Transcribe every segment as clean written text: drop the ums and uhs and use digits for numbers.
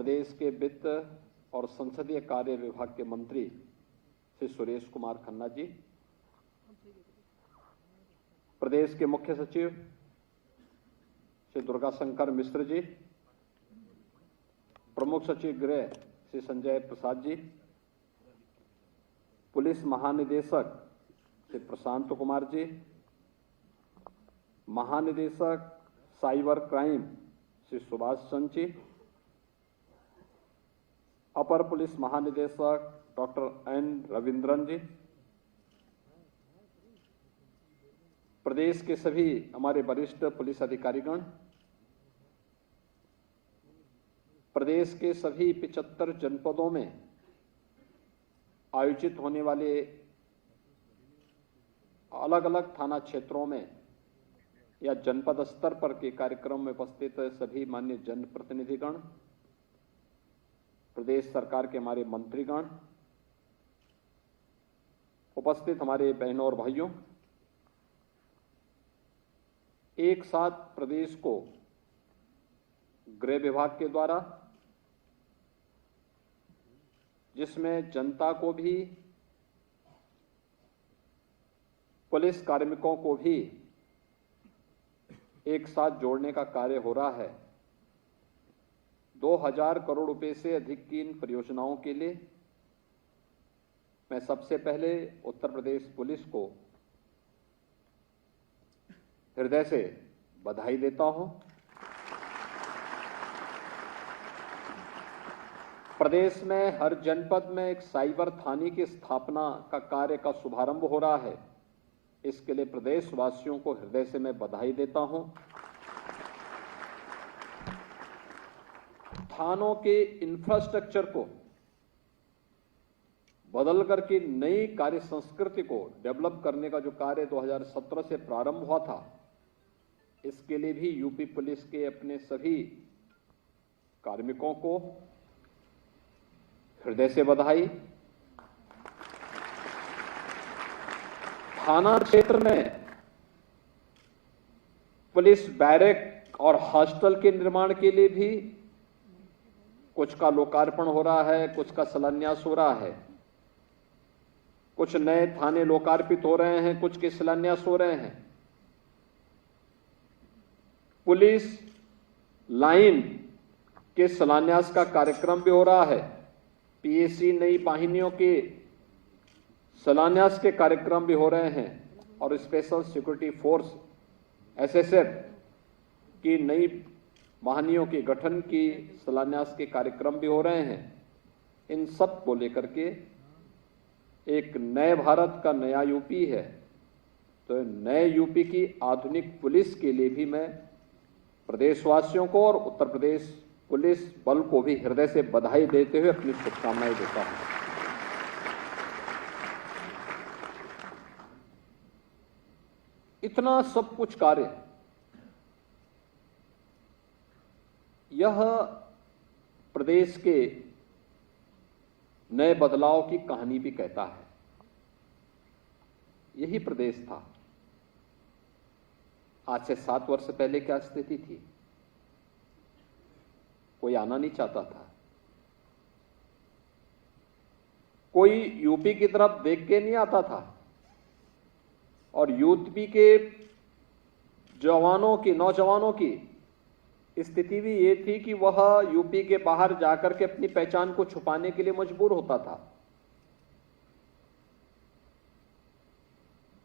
प्रदेश के वित्त और संसदीय कार्य विभाग के मंत्री श्री सुरेश कुमार खन्ना जी, प्रदेश के मुख्य सचिव श्री दुर्गाशंकर मिश्र जी, प्रमुख सचिव गृह श्री संजय प्रसाद जी, पुलिस महानिदेशक श्री प्रशांत कुमार जी, महानिदेशक साइबर क्राइम श्री सुभाष चंद्र जी, अपर पुलिस महानिदेशक डॉक्टर एन रविंद्रन जी, प्रदेश के सभी हमारे वरिष्ठ पुलिस अधिकारीगण, प्रदेश के सभी 75 जनपदों में आयोजित होने वाले अलग अलग थाना क्षेत्रों में या जनपद स्तर पर के कार्यक्रम में उपस्थित सभी माननीय जनप्रतिनिधिगण, प्रदेश सरकार के हमारे मंत्रीगण, उपस्थित हमारे बहनों और भाइयों, एक साथ प्रदेश को गृह विभाग के द्वारा, जिसमें जनता को भी, पुलिस कार्मिकों को भी एक साथ जोड़ने का कार्य हो रहा है। 2000 करोड़ रुपए से अधिक की इन परियोजनाओं के लिए मैं सबसे पहले उत्तर प्रदेश पुलिस को हृदय से बधाई देता हूं। प्रदेश में हर जनपद में एक साइबर थाने की स्थापना का कार्य का शुभारंभ हो रहा है। इसके लिए प्रदेशवासियों को हृदय से मैं बधाई देता हूं। थानों के इंफ्रास्ट्रक्चर को बदल करके नई कार्य संस्कृति को डेवलप करने का जो कार्य 2017 से प्रारंभ हुआ था, इसके लिए भी यूपी पुलिस के अपने सभी कार्मिकों को हृदय से बधाई। थाना क्षेत्र में पुलिस बैरक और हॉस्टल के निर्माण के लिए भी कुछ का लोकार्पण हो रहा है, कुछ का शिलान्यास हो रहा है। कुछ नए थाने लोकार्पित हो रहे हैं, कुछ के शिलान्यास हो रहे हैं। पुलिस लाइन के शिलान्यास का कार्यक्रम भी हो रहा है। पीएसी नई वाहिनियों के शिलान्यास के कार्यक्रम भी हो रहे हैं और स्पेशल सिक्योरिटी फोर्स एसएसएफ की नई वाहिनियों के गठन की शिलान्यास के कार्यक्रम भी हो रहे हैं। इन सब को लेकर के एक नए भारत का नया यूपी है, तो नए यूपी की आधुनिक पुलिस के लिए भी मैं प्रदेशवासियों को और उत्तर प्रदेश पुलिस बल को भी हृदय से बधाई देते हुए अपनी शुभकामनाएं देता हूं। इतना सब कुछ कार्य यह प्रदेश के नए बदलाव की कहानी भी कहता है। यही प्रदेश था। आज से 7 वर्ष पहले क्या स्थिति थी? कोई आना नहीं चाहता था। कोई यूपी की तरफ देख के नहीं आता था। और यूपी के जवानों की, नौजवानों की स्थिति भी ये थी कि वह यूपी के बाहर जाकर के अपनी पहचान को छुपाने के लिए मजबूर होता था।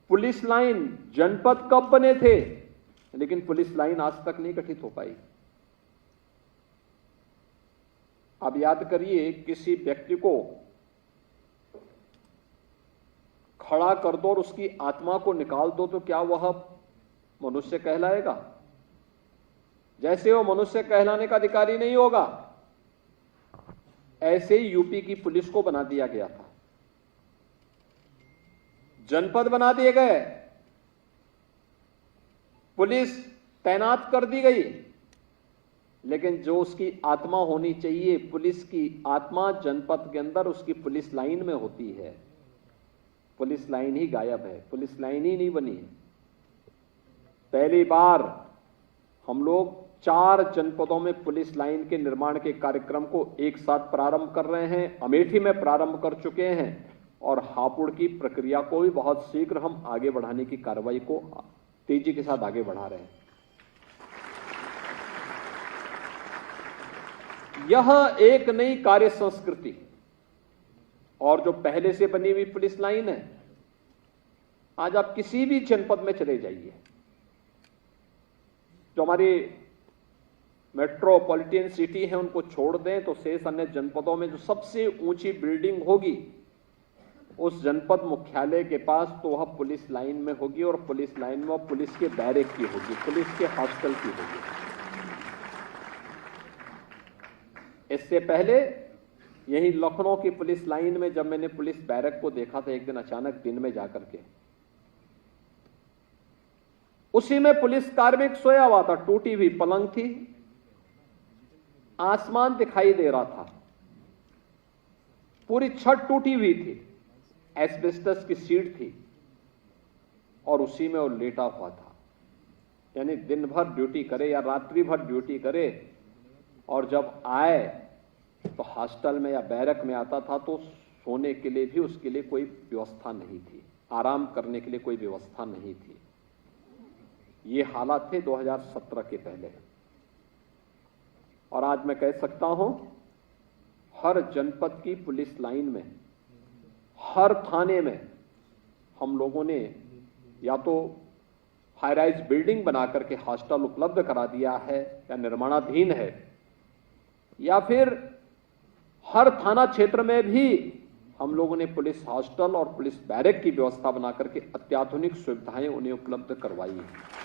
पुलिस लाइन जनपद कब बने थे, लेकिन पुलिस लाइन आज तक नहीं गठित हो पाई। अब याद करिए, किसी व्यक्ति को खड़ा कर दो और उसकी आत्मा को निकाल दो तो क्या वह मनुष्य कहलाएगा? जैसे वो मनुष्य कहलाने का अधिकारी नहीं होगा, ऐसे ही यूपी की पुलिस को बना दिया गया था। जनपद बना दिए गए, पुलिस तैनात कर दी गई, लेकिन जो उसकी आत्मा होनी चाहिए, पुलिस की आत्मा जनपद के अंदर उसकी पुलिस लाइन में होती है। पुलिस लाइन ही गायब है, पुलिस लाइन ही नहीं बनी है। पहली बार हम लोग 4 जनपदों में पुलिस लाइन के निर्माण के कार्यक्रम को एक साथ प्रारंभ कर रहे हैं। अमेठी में प्रारंभ कर चुके हैं और हापुड़ की प्रक्रिया को भी बहुत शीघ्र हम आगे बढ़ाने की कार्रवाई को तेजी के साथ आगे बढ़ा रहे हैं। यह एक नई कार्य संस्कृति और जो पहले से बनी हुई पुलिस लाइन है, आज आप किसी भी जनपद में चले जाइए, जो हमारी मेट्रोपॉलिटन सिटी है उनको छोड़ दें तो शेष अन्य जनपदों में जो सबसे ऊंची बिल्डिंग होगी उस जनपद मुख्यालय के पास तो वह पुलिस लाइन में होगी और पुलिस लाइन में पुलिस के बैरक की होगी, पुलिस के हॉस्टल की होगी। इससे पहले यही लखनऊ की पुलिस लाइन में जब मैंने पुलिस बैरक को देखा था एक दिन अचानक दिन में जाकर के, उसी में पुलिस कार्मिक सोया हुआ था, टूटी हुई पलंग थी, आसमान दिखाई दे रहा था, पूरी छत टूटी हुई थी, एस्बेस्टस की सीट थी और उसी में वो लेटा हुआ था। यानी दिन भर ड्यूटी करे या रात्रि भर ड्यूटी करे और जब आए तो हॉस्टल में या बैरक में आता था तो सोने के लिए भी उसके लिए कोई व्यवस्था नहीं थी, आराम करने के लिए कोई व्यवस्था नहीं थी। ये हालात थे 2017 के पहले। और आज मैं कह सकता हूं हर जनपद की पुलिस लाइन में, हर थाने में हम लोगों ने या तो हाई राइज बिल्डिंग बनाकर के हॉस्टल उपलब्ध करा दिया है या निर्माणाधीन है, या फिर हर थाना क्षेत्र में भी हम लोगों ने पुलिस हॉस्टल और पुलिस बैरक की व्यवस्था बनाकर के अत्याधुनिक सुविधाएं उन्हें उपलब्ध करवाई है।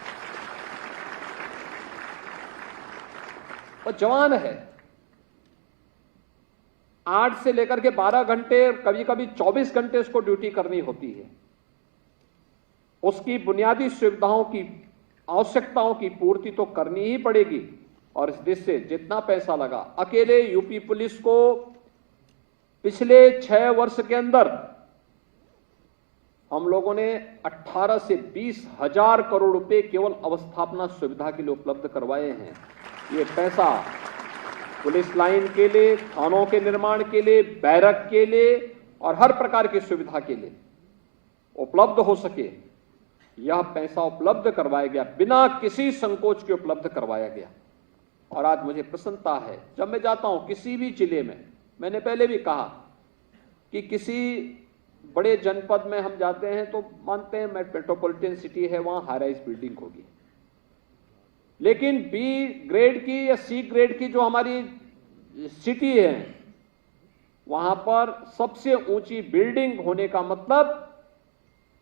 और जवान है 8 से लेकर के 12 घंटे, कभी कभी 24 घंटे उसको ड्यूटी करनी होती है। उसकी बुनियादी सुविधाओं की, आवश्यकताओं की पूर्ति तो करनी ही पड़ेगी। और इस देश से जितना पैसा लगा, अकेले यूपी पुलिस को पिछले 6 वर्ष के अंदर हम लोगों ने 18 से 20 हजार करोड़ रुपए केवल अवस्थापना सुविधा के लिए उपलब्ध करवाए हैं। ये पैसा पुलिस लाइन के लिए, थानों के निर्माण के लिए, बैरक के लिए और हर प्रकार की सुविधा के लिए उपलब्ध हो सके, यह पैसा उपलब्ध करवाया गया, बिना किसी संकोच के उपलब्ध करवाया गया। और आज मुझे प्रसन्नता है, जब मैं जाता हूं किसी भी जिले में, मैंने पहले भी कहा कि किसी बड़े जनपद में हम जाते हैं तो मानते हैं मेट्रोपॉलिटन सिटी है, वहां हाई राइज बिल्डिंग होगी, लेकिन बी ग्रेड की या सी ग्रेड की जो हमारी सिटी है, वहां पर सबसे ऊंची बिल्डिंग होने का मतलब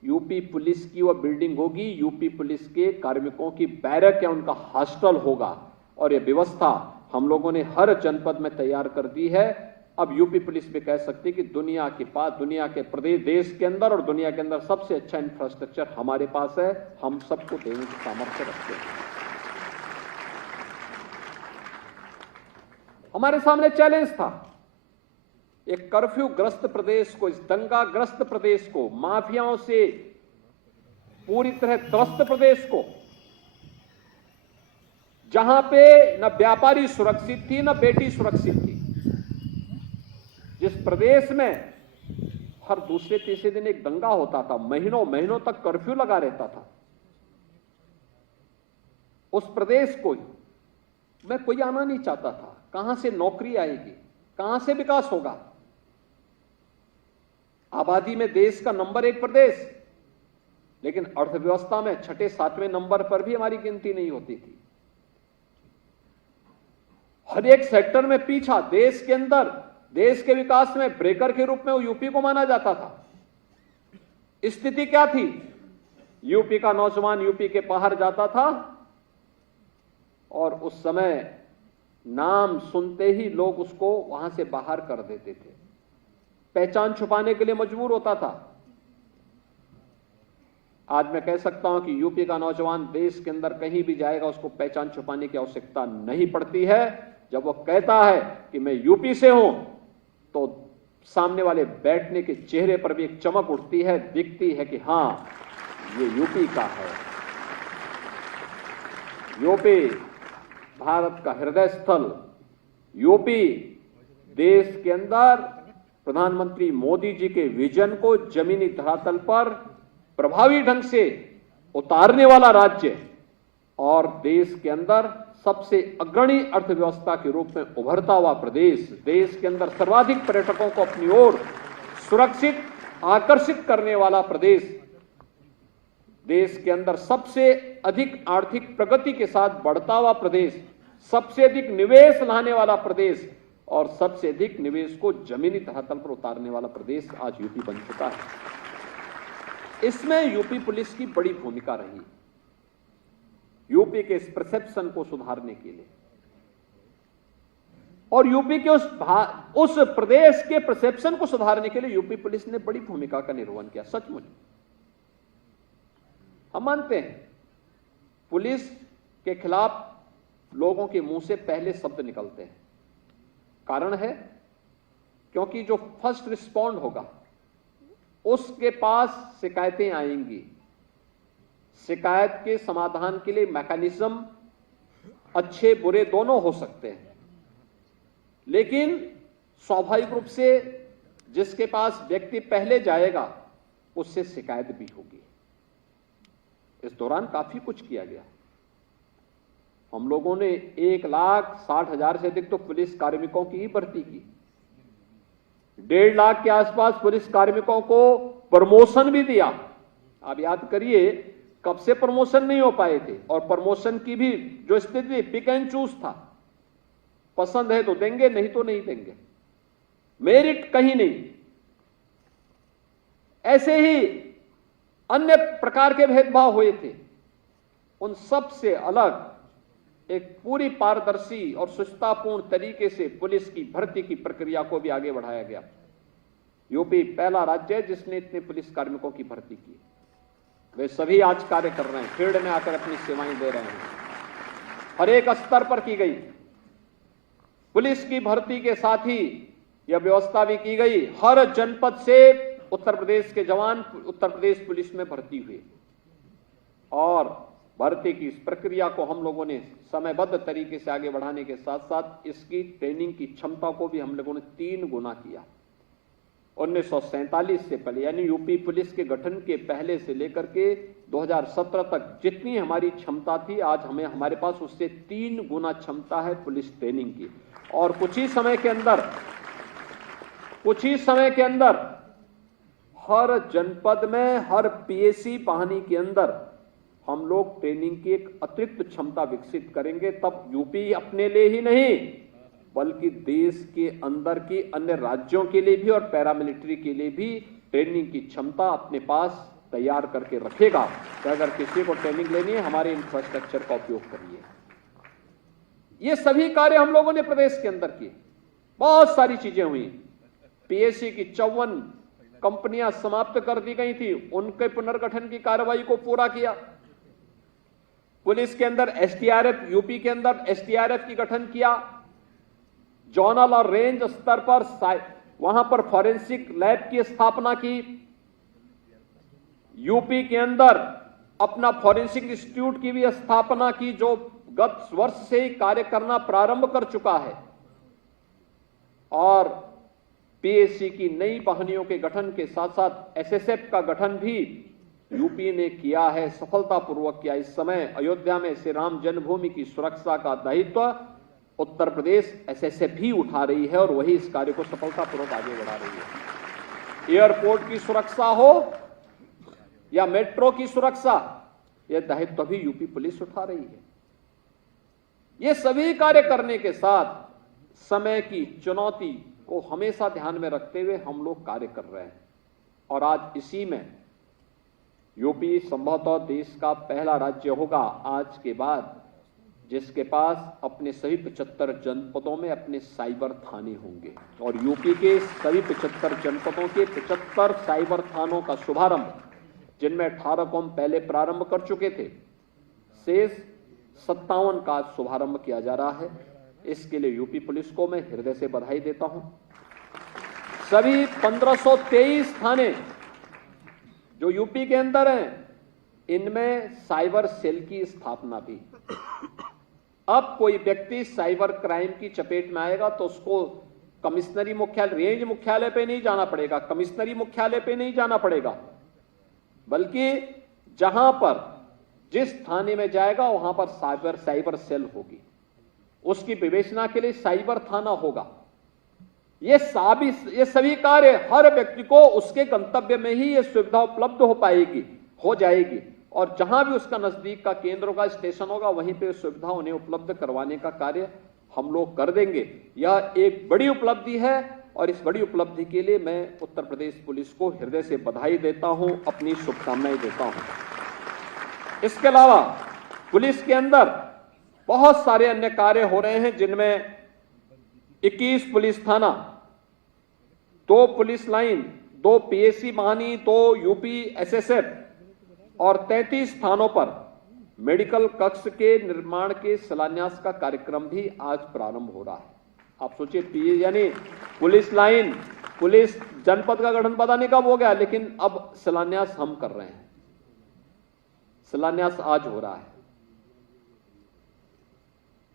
यूपी पुलिस की वह बिल्डिंग होगी, यूपी पुलिस के कार्मिकों की बैरक या उनका हॉस्टल होगा। और यह व्यवस्था हम लोगों ने हर जनपद में तैयार कर दी है। अब यूपी पुलिस भी कह सकती है कि दुनिया के पास, दुनिया के प्रदेश, देश के अंदर और दुनिया के अंदर सबसे अच्छा इंफ्रास्ट्रक्चर हमारे पास है, हम सबको देने की सामर्थ्य रखते हैं। हमारे सामने चैलेंज था, एक कर्फ्यू ग्रस्त प्रदेश को, इस दंगा ग्रस्त प्रदेश को, माफियाओं से पूरी तरह त्रस्त प्रदेश को, जहां पे न व्यापारी सुरक्षित थी न बेटी सुरक्षित थी, जिस प्रदेश में हर दूसरे तीसरे दिन एक दंगा होता था, महीनों महीनों तक कर्फ्यू लगा रहता था, उस प्रदेश को मैं कोई आना नहीं चाहता था। कहां से नौकरी आएगी, कहां से विकास होगा? आबादी में देश का नंबर 1 प्रदेश, लेकिन अर्थव्यवस्था में 6, 7वें नंबर पर भी हमारी गिनती नहीं होती थी। हर एक सेक्टर में पीछा, देश के अंदर, देश के विकास में ब्रेकर के रूप में वो यूपी को माना जाता था। स्थिति क्या थी? यूपी का नौजवान यूपी के बाहर जाता था और उस समय नाम सुनते ही लोग उसको वहां से बाहर कर देते थे, पहचान छुपाने के लिए मजबूर होता था। आज मैं कह सकता हूं कि यूपी का नौजवान देश के अंदर कहीं भी जाएगा, उसको पहचान छुपाने की आवश्यकता नहीं पड़ती है। जब वो कहता है कि मैं यूपी से हूं, तो सामने वाले बैठने के चेहरे पर भी एक चमक उठती है, दिखती है कि हां, ये यूपी का है। यूपी भारत का हृदय स्थल यूपी देश के अंदर प्रधानमंत्री मोदी जी के विजन को जमीनी धरातल पर प्रभावी ढंग से उतारने वाला राज्य और देश के अंदर सबसे अग्रणी अर्थव्यवस्था के रूप में उभरता हुआ प्रदेश, देश के अंदर सर्वाधिक पर्यटकों को अपनी ओर सुरक्षित आकर्षित करने वाला प्रदेश, देश के अंदर सबसे अधिक आर्थिक प्रगति के साथ बढ़ता हुआ प्रदेश, सबसे अधिक निवेश लाने वाला प्रदेश और सबसे अधिक निवेश को जमीनी धरातल पर उतारने वाला प्रदेश आज यूपी बन चुका है। इसमें यूपी पुलिस की बड़ी भूमिका रही। यूपी के इस परसेप्शन को सुधारने के लिए और यूपी के उस प्रदेश के परसेप्शन को सुधारने के लिए यूपी पुलिस ने बड़ी भूमिका का निर्वहन किया। सचमुच हम मानते हैं पुलिस के खिलाफ लोगों के मुंह से पहले शब्द निकलते हैं। कारण है क्योंकि जो फर्स्ट रिस्पॉन्ड होगा उसके पास शिकायतें आएंगी। शिकायत के समाधान के लिए मैकेनिज्म अच्छे बुरे दोनों हो सकते हैं, लेकिन स्वाभाविक रूप से जिसके पास व्यक्ति पहले जाएगा उससे शिकायत भी होगी। इस दौरान काफी कुछ किया गया। हम लोगों ने 1,60,000 से अधिक तो पुलिस कार्मिकों की ही भर्ती की। 1.5 लाख के आसपास पुलिस कार्मिकों को प्रमोशन भी दिया। आप याद करिए कब से प्रमोशन नहीं हो पाए थे और प्रमोशन की भी जो स्थिति पिक एंड चूज था, पसंद है तो देंगे, नहीं तो नहीं देंगे, मेरिट कहीं नहीं। ऐसे ही अन्य प्रकार के भेदभाव हुए थे। उन सब से अलग एक पूरी पारदर्शी और सुचितापूर्ण तरीके से पुलिस की भर्ती की प्रक्रिया को भी आगे बढ़ाया गया। यूपी पहला राज्य है जिसने इतने पुलिस कार्मिकों की भर्ती की। वे सभी आज कार्य कर रहे हैं, फील्ड में आकर अपनी सेवाएं दे रहे हैं। हर एक स्तर पर की गई पुलिस की भर्ती के साथ ही यह व्यवस्था भी की गई, हर जनपद से उत्तर प्रदेश के जवान उत्तर प्रदेश पुलिस में भर्ती हुए और भर्ती की इस प्रक्रिया को हम लोगों ने समयबद्ध तरीके से आगे बढ़ाने के साथ साथ इसकी ट्रेनिंग की क्षमता को भी हम लोगों ने 3 गुना किया। 1947 से पहले यानी यूपी पुलिस के गठन के पहले से लेकर के 2017 तक जितनी हमारी क्षमता थी, आज हमारे पास उससे 3 गुना क्षमता है पुलिस ट्रेनिंग की। और कुछ ही समय के अंदर हर जनपद में, हर पीएसी पाहनी के अंदर हम लोग ट्रेनिंग की एक अतिरिक्त क्षमता विकसित करेंगे। तब यूपी अपने लिए ही नहीं बल्कि देश के अंदर की अन्य राज्यों के लिए भी और पैरामिलिट्री के लिए भी ट्रेनिंग की क्षमता अपने पास तैयार करके रखेगा। तो अगर किसी को ट्रेनिंग लेनी है, हमारे इंफ्रास्ट्रक्चर का उपयोग करिए। ये सभी कार्य हम लोगों ने प्रदेश के अंदर किए। बहुत सारी चीजें हुई। पीएससी की 54 कंपनियां समाप्त कर दी गई थी, उनके पुनर्गठन की कार्रवाई को पूरा किया। पुलिस के अंदर एसडीआरएफ, यूपी के अंदर एसडीआरएफ की गठन किया। जोनल और रेंज स्तर पर वहां पर फॉरेंसिक लैब की स्थापना की। यूपी के अंदर अपना फॉरेंसिक इंस्टीट्यूट की भी स्थापना की, जो गत वर्ष से ही कार्य करना प्रारंभ कर चुका है। और पीएससी की नई वाहिनियों के गठन के साथ साथ एसएसएफ का गठन भी यूपी ने किया है, सफलतापूर्वक किया। इस समय अयोध्या में श्री राम जन्मभूमि की सुरक्षा का दायित्व उत्तर प्रदेश एसएसएफ भी उठा रही है और वही इस कार्य को सफलतापूर्वक आगे बढ़ा रही है। एयरपोर्ट की सुरक्षा हो या मेट्रो की सुरक्षा, यह दायित्व भी यूपी पुलिस उठा रही है। ये सभी कार्य करने के साथ समय की चुनौती को हमेशा ध्यान में रखते हुए हम लोग कार्य कर रहे हैं। और आज इसी में यूपी संभवतः देश का पहला राज्य होगा आज के बाद जिसके पास अपने सभी 75 जनपदों में अपने साइबर थाने होंगे। और यूपी के सभी 75 जनपदों के 75 साइबर थानों का शुभारंभ, जिनमें 18 को हम पहले प्रारंभ कर चुके थे, शेष 57 का शुभारंभ किया जा रहा है। इसके लिए यूपी पुलिस को मैं हृदय से बधाई देता हूं। सभी 1523 थाने जो यूपी के अंदर हैं, इनमें साइबर सेल की स्थापना भी। अब कोई व्यक्ति साइबर क्राइम की चपेट में आएगा तो उसको कमिश्नरी मुख्यालय, रेंज मुख्यालय पे नहीं जाना पड़ेगा, कमिश्नरी मुख्यालय पे नहीं जाना पड़ेगा, बल्कि जहां पर जिस थाने में जाएगा वहां पर साइबर सेल होगी, उसकी विवेचना के लिए साइबर थाना होगा। ये सभी कार्य हर व्यक्ति को उसके गंतव्य में ही ये सुविधा उपलब्ध हो जाएगी और जहां भी उसका नजदीक का केंद्र होगा, स्टेशन होगा, वहीं पे सुविधा उन्हें उपलब्ध करवाने का कार्य हम लोग कर देंगे। यह एक बड़ी उपलब्धि है और इस बड़ी उपलब्धि के लिए मैं उत्तर प्रदेश पुलिस को हृदय से बधाई देता हूं, अपनी शुभकामनाएं देता हूं। इसके अलावा पुलिस के अंदर बहुत सारे अन्य कार्य हो रहे हैं, जिनमें 21 पुलिस थाना, 2 पुलिस लाइन, 2 पीएसी महानी, 2 यूपी एसएसएफ और 33 स्थानों पर मेडिकल कक्ष के निर्माण के शिलान्यास का कार्यक्रम भी आज प्रारंभ हो रहा है। आप सोचिए, यानी पुलिस लाइन, पुलिस जनपद का गठन पता नहीं कब हो गया, लेकिन अब शिलान्यास हम कर रहे हैं। शिलान्यास आज हो रहा है।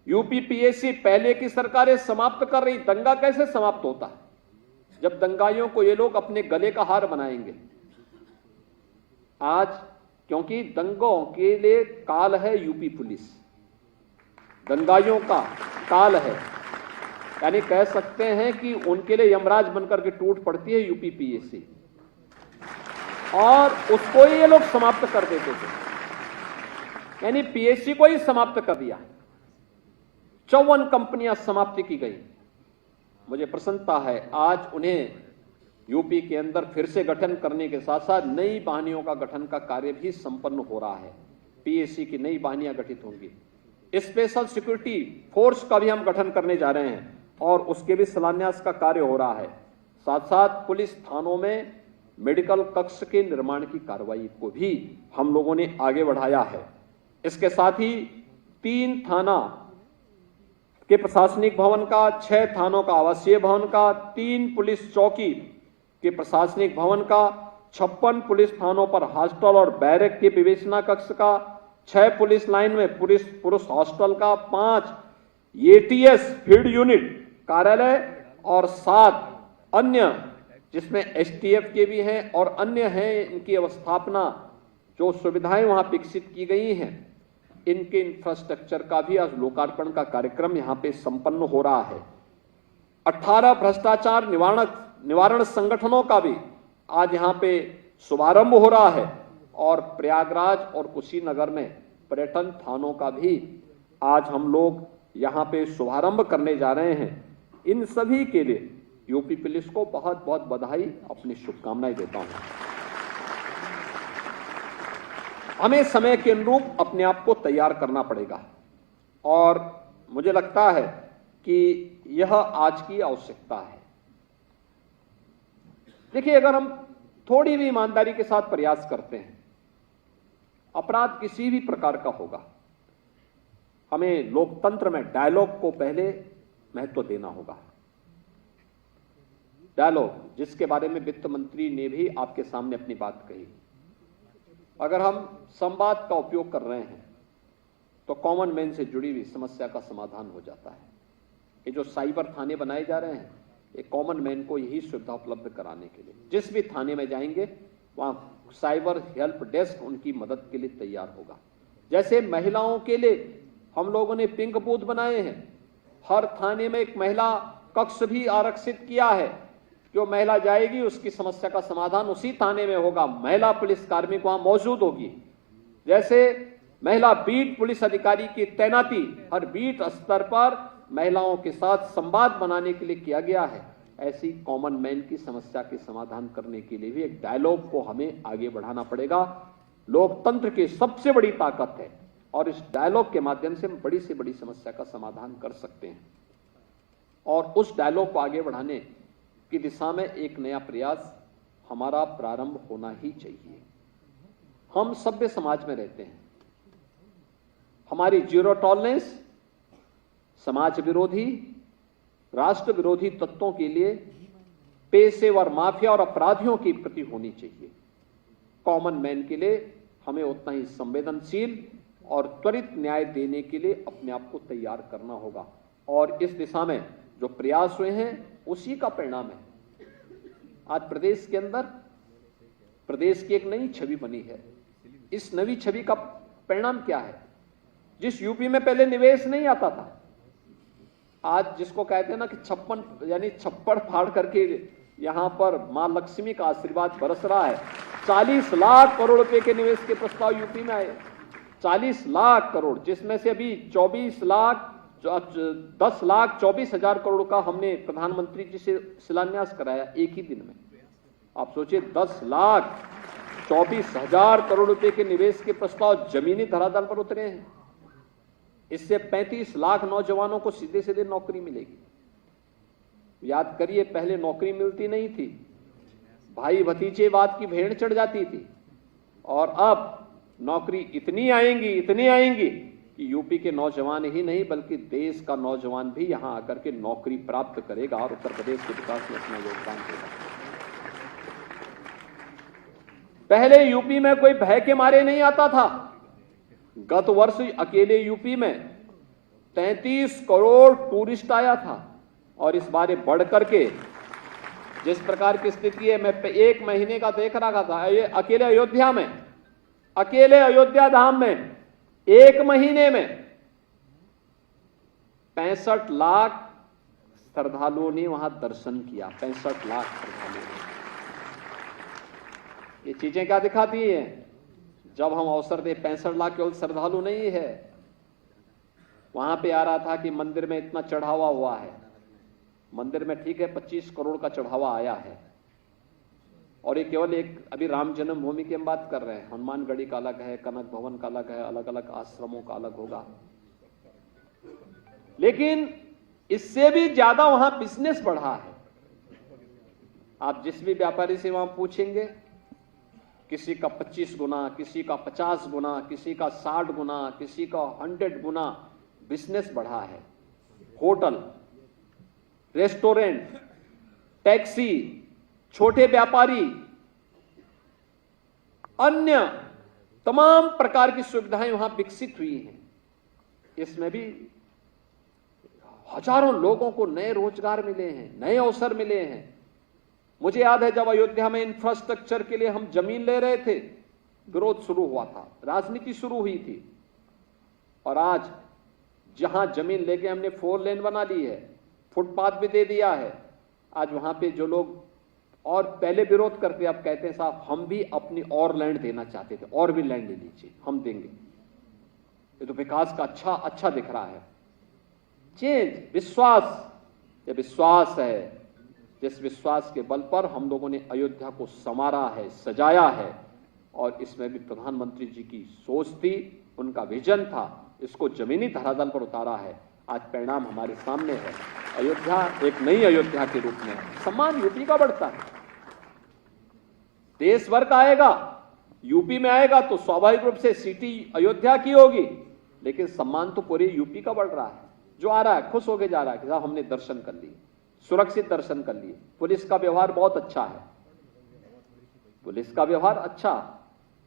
यूपी पीएसी पहले की सरकारें समाप्त कर रही, दंगा कैसे समाप्त होता है? जब दंगाइयों को ये लोग अपने गले का हार बनाएंगे। आज क्योंकि दंगों के लिए काल है यूपी पुलिस, दंगाइयों का काल है, यानी कह सकते हैं कि उनके लिए यमराज बनकर के टूट पड़ती है यूपी पीएसी, और उसको ही ये लोग समाप्त कर देते थे, यानी पीएसी को ही समाप्त कर दिया। 54 कंपनियां समाप्ति की गई। मुझे प्रसन्नता है आज उन्हें यूपी के अंदर फिर से गठन करने के साथ साथ नई वाहिनियों का गठन का कार्य भी संपन्न हो रहा है। पीएसी की नई वाहिनियां गठित होंगी। स्पेशल सिक्योरिटी फोर्स का भी हम गठन करने जा रहे हैं और उसके भी शिलान्यास का कार्य हो रहा है। साथ साथ पुलिस थानों में मेडिकल कक्ष के निर्माण की कार्रवाई को भी हम लोगों ने आगे बढ़ाया है। इसके साथ ही 3 थाना के प्रशासनिक भवन का, 6 थानों का आवासीय भवन का, 3 पुलिस चौकी के प्रशासनिक भवन का, 56 पुलिस थानों पर हॉस्टल और बैरक के विवेचना कक्ष का, 6 पुलिस लाइन में पुरुष हॉस्टल का, 5 एटीएस फील्ड यूनिट कार्यालय और 7 अन्य जिसमें एसटीएफ के भी हैं और अन्य हैं, इनकी अवस्थापना जो सुविधाएं वहां विकसित की गई हैं, इनके इंफ्रास्ट्रक्चर का भी आज लोकार्पण का कार्यक्रम यहां पे संपन्न हो रहा है। 18 भ्रष्टाचार निवारण संगठनों का भी आज यहां पे शुभारंभ हो रहा है और प्रयागराज और कुशीनगर में पर्यटन थानों का भी आज हम लोग यहां पे शुभारंभ करने जा रहे हैं। इन सभी के लिए यूपी पुलिस को बहुत बहुत बधाई, अपनी शुभकामनाएं देता हूं। हमें समय के अनुरूप अपने आप को तैयार करना पड़ेगा और मुझे लगता है कि यह आज की आवश्यकता है। देखिए, अगर हम थोड़ी भी ईमानदारी के साथ प्रयास करते हैं, अपराध किसी भी प्रकार का होगा, हमें लोकतंत्र में डायलॉग को पहले महत्व देना होगा। डायलॉग, जिसके बारे में वित्त मंत्री ने भी आपके सामने अपनी बात कही। अगर हम संवाद का उपयोग कर रहे हैं तो कॉमन मैन से जुड़ी हुई समस्या का समाधान हो जाता है। ये जो साइबर थाने बनाए जा रहे हैं, ये कॉमन मैन को यही सुविधा उपलब्ध कराने के लिए, जिस भी थाने में जाएंगे वहां साइबर हेल्प डेस्क उनकी मदद के लिए तैयार होगा। जैसे महिलाओं के लिए हम लोगों ने पिंक बूथ बनाए हैं, हर थाने में एक महिला कक्ष भी आरक्षित किया है। जो महिला जाएगी उसकी समस्या का समाधान उसी थाने में होगा, महिला पुलिस कार्मिक वहां मौजूद होगी। जैसे महिला बीट पुलिस अधिकारी की तैनाती हर बीट स्तर पर महिलाओं के साथ संवाद बनाने के लिए किया गया है, ऐसी कॉमन मैन की समस्या के समाधान करने के लिए भी एक डायलॉग को हमें आगे बढ़ाना पड़ेगा। लोकतंत्र की सबसे बड़ी ताकत है और इस डायलॉग के माध्यम से हम बड़ी से बड़ी समस्या का समाधान कर सकते हैं और उस डायलॉग को आगे बढ़ाने की दिशा में एक नया प्रयास हमारा प्रारंभ होना ही चाहिए। हम सभ्य समाज में रहते हैं, हमारी जीरो टॉलरेंस समाज विरोधी, राष्ट्र विरोधी तत्वों के लिए, पेशेवर माफिया और अपराधियों के प्रति होनी चाहिए। कॉमन मैन के लिए हमें उतना ही संवेदनशील और त्वरित न्याय देने के लिए अपने आप को तैयार करना होगा। और इस दिशा में जो प्रयास हुए हैं उसी का परिणाम है। आज प्रदेश के अंदर प्रदेश की एक नई छवि बनी है। इस नई छवि का परिणाम क्या है? जिस यूपी में पहले निवेश नहीं आता था, आज जिसको कहते हैं ना कि छप्पड़ फाड़ करके यहां पर मां लक्ष्मी का आशीर्वाद बरस रहा है। 40 लाख करोड़ रुपए के निवेश के प्रस्ताव यूपी में आए। 40 लाख करोड़, जिसमें से अभी 10,24,000 करोड़ का हमने प्रधानमंत्री जी से शिलान्यास कराया एक ही दिन में। आप सोचिए, 10,24,000 करोड़ रुपए के निवेश के प्रस्ताव जमीनी धरातल पर उतरे हैं। इससे 35 लाख नौजवानों को सीधे सीधे नौकरी मिलेगी। याद करिए, पहले नौकरी मिलती नहीं थी, भाई भतीजेवाद की भेड़ चढ़ जाती थी, और अब नौकरी इतनी आएंगी कि यूपी के नौजवान ही नहीं बल्कि देश का नौजवान भी यहां आकर के नौकरी प्राप्त करेगा और उत्तर प्रदेश के विकास में अपना योगदान देगा। पहले यूपी में कोई भय के मारे नहीं आता था। गत वर्ष अकेले यूपी में 33 करोड़ टूरिस्ट आया था, और इस बारे बढ़ करके जिस प्रकार की स्थिति है, मैं एक महीने का देख रहा था, अकेले अयोध्या में, अकेले अयोध्या धाम में एक महीने में 65 लाख श्रद्धालुओं ने वहां दर्शन किया। 65 लाख श्रद्धालुओं ने। ये चीजें क्या दिखाती हैं? जब हम अवसर दे, 65 लाख केवल श्रद्धालु नहीं है। वहां पे आ रहा था कि मंदिर में इतना चढ़ावा हुआ है। मंदिर में ठीक है 25 करोड़ का चढ़ावा आया है, और ये केवल एक, अभी राम जन्मभूमि की हम बात कर रहे हैं। हनुमानगढ़ी का अलग है, कनक भवन का अलग है, अलग अलग आश्रमों का अलग होगा। लेकिन इससे भी ज्यादा वहां बिजनेस बढ़ा है। आप जिस भी व्यापारी से वहां पूछेंगे, किसी का 25 गुना, किसी का 50 गुना, किसी का 60 गुना, किसी का 100 गुना बिजनेस बढ़ा है। होटल, रेस्टोरेंट, टैक्सी, छोटे व्यापारी, अन्य तमाम प्रकार की सुविधाएं वहां विकसित हुई हैं। इसमें भी हजारों लोगों को नए रोजगार मिले हैं, नए अवसर मिले हैं। मुझे याद है जब अयोध्या में इंफ्रास्ट्रक्चर के लिए हम जमीन ले रहे थे, विरोध शुरू हुआ था, राजनीति शुरू हुई थी, और आज जहां जमीन लेके हमने 4 लेन बना ली है, फुटपाथ भी दे दिया है। आज वहां पे जो लोग और पहले विरोध करते, अब कहते हैं साहब हम भी अपनी और लैंड देना चाहते थे, और भी लैंड ले लीजिए, हम देंगे। ये तो विकास का अच्छा दिख रहा है। चेंज, विश्वास, ये विश्वास है जिस विश्वास के बल पर हम लोगों ने अयोध्या को संवारा है, सजाया है, और इसमें भी प्रधानमंत्री जी की सोच थी, उनका विजन था, इसको जमीनी धरातल पर उतारा है। आज परिणाम हमारे सामने है। अयोध्या एक नई अयोध्या के रूप में सम्मान यूपी का बढ़ता है। देश भर का आएगा, यूपी में आएगा तो स्वाभाविक रूप से सिटी अयोध्या की होगी, लेकिन सम्मान तो पूरे यूपी का बढ़ रहा है। जो आ रहा है खुश होके जा रहा है कि साहब हमने दर्शन कर लिए, सुरक्षित दर्शन कर लिए। पुलिस का व्यवहार बहुत अच्छा है, पुलिस का व्यवहार अच्छा।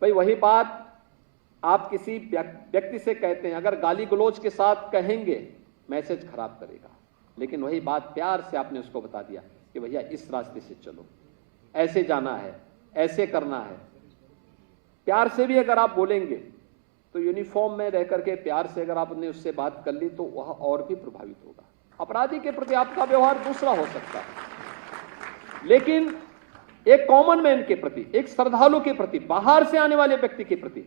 भाई वही बात आप किसी व्यक्ति से कहते हैं, अगर गाली गलौज के साथ कहेंगे मैसेज खराब करेगा, लेकिन वही बात प्यार से आपने उसको बता दिया कि भैया इस रास्ते से चलो, ऐसे जाना है, ऐसे करना है। प्यार से भी अगर आप बोलेंगे तो यूनिफॉर्म में रह करके प्यार से अगर आपने उससे बात कर ली तो वह और भी प्रभावित होगा। अपराधी के प्रति आपका व्यवहार दूसरा हो सकता है, लेकिन एक कॉमन मैन के प्रति, एक श्रद्धालु के प्रति, बाहर से आने वाले व्यक्ति के प्रति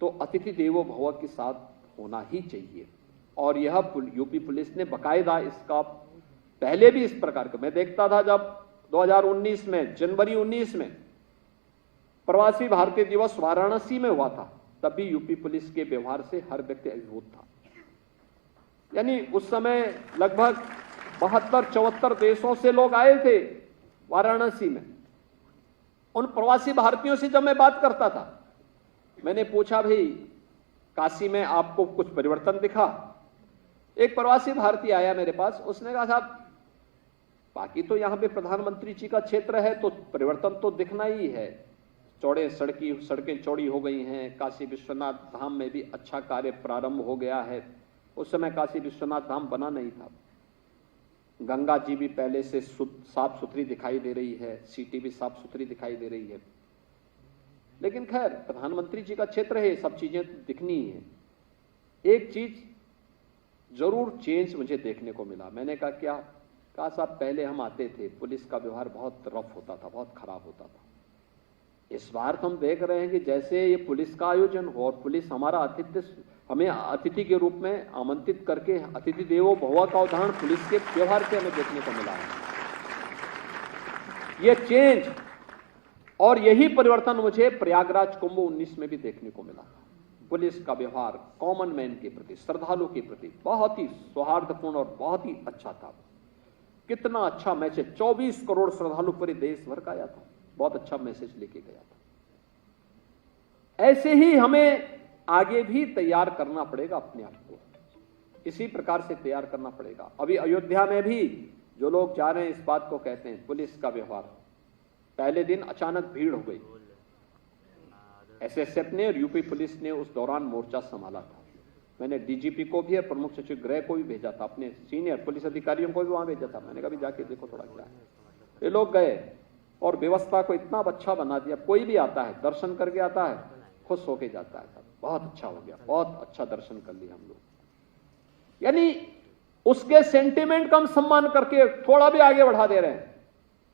तो अतिथि देवो भव के साथ होना ही चाहिए। और यह यूपी पुलिस ने बकायदा इसका पहले भी इस प्रकार का मैं देखता था। जब 2019 में, जनवरी 19 में प्रवासी भारतीय दिवस वाराणसी में हुआ था, तब भी यूपी पुलिस के व्यवहार से हर व्यक्ति अभिभूत था। यानी उस समय लगभग 72-74 देशों से लोग आए थे वाराणसी में। उन प्रवासी भारतीयों से जब मैं बात करता था, मैंने पूछा भाई काशी में आपको कुछ परिवर्तन दिखा? एक प्रवासी भारतीय आया मेरे पास, उसने कहा साहब बाकी तो यहां पे प्रधानमंत्री जी का क्षेत्र है तो परिवर्तन तो दिखना ही है, सड़कें चौड़ी हो गई हैं। काशी विश्वनाथ धाम में भी अच्छा कार्य प्रारंभ हो गया है। उस समय काशी विश्वनाथ धाम बना नहीं था। गंगा जी भी पहले से साफ सुथरी दिखाई दे रही है, सिटी भी साफ सुथरी दिखाई दे रही है। लेकिन खैर, प्रधानमंत्री जी का क्षेत्र है, सब चीजें दिखनी ही है। एक चीज जरूर चेंज मुझे देखने को मिला। मैंने कहा क्या? कहा साहब, पहले हम आते थे, पुलिस का व्यवहार बहुत रफ होता था, बहुत खराब होता था। इस बार तो हम देख रहे हैं कि जैसे ये पुलिस का आयोजन हो और पुलिस हमारा हमें अतिथि के रूप में आमंत्रित करके अतिथि देवो भव का उदाहरण पुलिस के व्यवहार से हमें देखने को मिला है। ये चेंज और यही परिवर्तन मुझे प्रयागराज कुंभ 19 में भी देखने को मिला। पुलिस का व्यवहार कॉमन मैन के प्रति, श्रद्धालु के प्रति बहुत ही सौहार्दपूर्ण और बहुत ही अच्छा था। कितना अच्छा मैसेज, 24 करोड़ श्रद्धालु पूरे देश भर का आया था। बहुत अच्छा मैसेज लेके गया था। ऐसे ही हमें आगे भी तैयार करना पड़ेगा अपने आप को, इसी प्रकार से तैयार करना पड़ेगा। अभी अयोध्या में भी जो लोग जा रहे हैं इस बात को कहते हैं, पुलिस का व्यवहार। पहले दिन अचानक भीड़ हो गई। एसएसएफ ने और यूपी पुलिस ने उस दौरान मोर्चा संभाला था। मैंने डीजीपी को भी और प्रमुख सचिव गृह को भी भेजा था, अपने सीनियर पुलिस अधिकारियों को भी वहां भेजा था। मैंने कहा भी जाके देखो थोड़ा क्या है। ये लोग गए और व्यवस्था को इतना अच्छा बना दिया। कोई भी आता है, दर्शन करके आता है, खुश होके जाता है। बहुत अच्छा हो गया, बहुत अच्छा दर्शन कर लिया हम लोग। यानी उसके सेंटिमेंट का हम सम्मान करके थोड़ा भी आगे बढ़ा दे रहे हैं।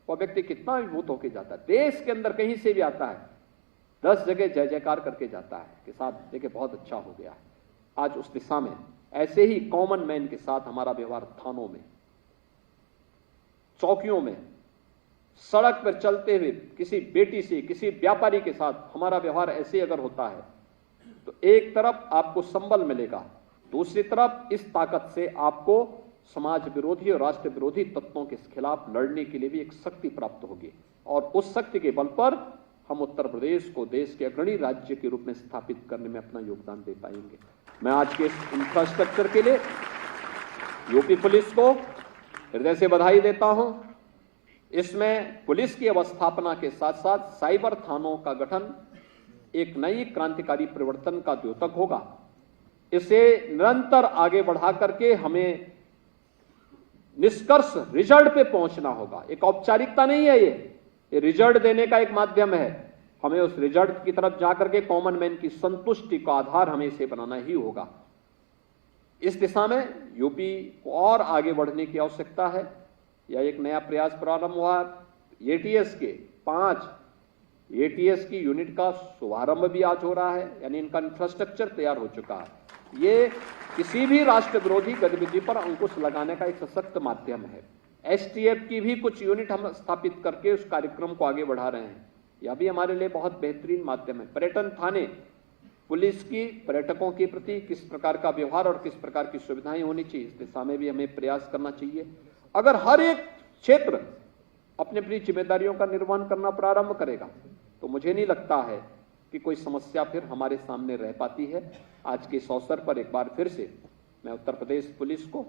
वो व्यक्ति कितना विभूत होके जाता है। देश के अंदर कहीं से भी आता है, 10 जगह जय जयकार करके जाता है कि साथ देखिए बहुत अच्छा हो गया है। आज उस दिशा में ऐसे ही कॉमन मैन के साथ हमारा व्यवहार थानों में, चौकियों में, सड़क पर चलते हुए किसी बेटी से, किसी व्यापारी के साथ हमारा व्यवहार ऐसे अगर होता है तो एक तरफ आपको संबल मिलेगा, दूसरी तरफ इस ताकत से आपको समाज विरोधी और राष्ट्र विरोधी तत्वों के खिलाफ लड़ने के लिए भी एक शक्ति प्राप्त होगी। और उस शक्ति के बल पर हम उत्तर प्रदेश को देश के अग्रणी राज्य के रूप में स्थापित करने में अपना योगदान दे पाएंगे। मैं आज के इस इंफ्रास्ट्रक्चर के लिए यूपी पुलिस को हृदय से बधाई देता हूं। इसमें पुलिस की अवस्थापना के साथ साथ साइबर थानों का गठन एक नई क्रांतिकारी परिवर्तन का द्योतक होगा। इसे निरंतर आगे बढ़ा करके हमें निष्कर्ष रिजल्ट पे पहुंचना होगा। एक औपचारिकता नहीं है, ये रिजल्ट देने का एक माध्यम है। हमें उस रिजल्ट की तरफ जाकर के कॉमन मैन की संतुष्टि का आधार हमें इसे बनाना ही होगा। इस दिशा में यूपी को और आगे बढ़ने की आवश्यकता है। यह एक नया प्रयास प्रारंभ हुआ। एटीएस के 5 एटीएस की यूनिट का शुभारंभ भी आज हो रहा है, यानी इनका इंफ्रास्ट्रक्चर तैयार हो चुका है। ये किसी भी राष्ट्र विरोधी गतिविधि पर अंकुश लगाने का एक सशक्त माध्यम है। एसटीएफ की भी कुछ यूनिट हम स्थापित करके उस कार्यक्रम को आगे बढ़ा रहे हैं। यह भी हमारे लिए बहुत बेहतरीन माध्यम है। पर्यटन थाने, पुलिस की पर्यटकों के प्रति किस प्रकार का व्यवहार और किस प्रकार की सुविधाएं होनी चाहिए, इस दिशा में भी हमें प्रयास करना चाहिए। अगर हर एक क्षेत्र अपनी अपनी जिम्मेदारियों का निर्वहन करना प्रारंभ करेगा तो मुझे नहीं लगता है कि कोई समस्या फिर हमारे सामने रह पाती है। आज के इस अवसर पर एक बार फिर से मैं उत्तर प्रदेश पुलिस को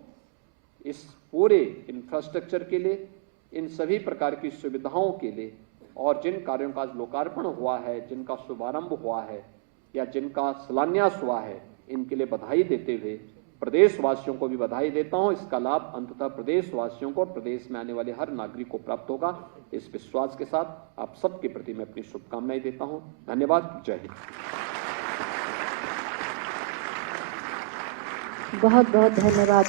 इस पूरे इंफ्रास्ट्रक्चर के लिए, इन सभी प्रकार की सुविधाओं के लिए और जिन कार्यों का लोकार्पण हुआ है, जिनका शुभारंभ हुआ है या जिनका शिलान्यास हुआ है, इनके लिए बधाई देते हुए प्रदेशवासियों को भी बधाई देता हूं। इसका लाभ अंततः प्रदेशवासियों को और प्रदेश में आने वाले हर नागरिक को प्राप्त होगा। इस विश्वास के साथ आप सबके प्रति मैं अपनी शुभकामनाएं देता हूं। धन्यवाद। जय हिंद। बहुत बहुत धन्यवाद।